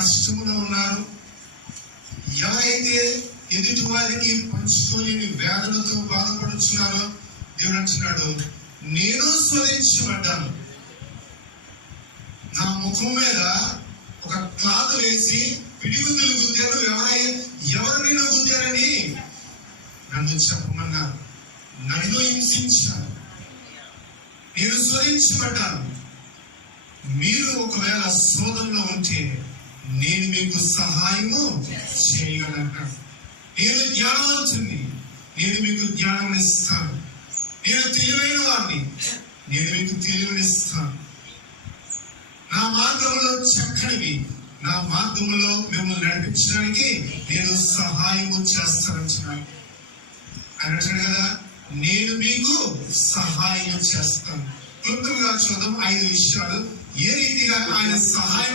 కష్టంలో ఉన్నారు, ఎవరైతే ఎదుటి వారికి పంచుకోలేని వేదనతో బాధపడుచున్నారో దేవుడు అంటున్నాడు, నేను శోధించబడ్డాను. నా ముఖం మీద ఒక క్లాత్ వేసి పిడిగుద్దులు గుద్దారు, ఎవరు నిన్ను గుద్దారని నన్ను చెప్పమన్నారు. నన్ను హింసించారు, నేను శోధించబడ్డాను. మీరు ఒకవేళ శోధనలో ఉంటే నేను మీకు సహాయము చేయగలను. నేను జ్ఞానవంతుని, నేను మీకు జ్ఞానం ఇస్తాను. నేను తెలివైన వాడిని, నేను మీకు తెలివినిస్తాను. నా మార్గంలో చక్కనివి, నా మార్గంలో మిమ్మల్ని నడిపించడానికి నేను సహాయము చేస్తానంటున్నాను. అన్నట్టు కదా, నేను మీకు సహాయం చేస్తాను. క్లుప్తంగా చూద్దాం 5 విషయాలు ఏ రీతిగా ఆయన సహాయం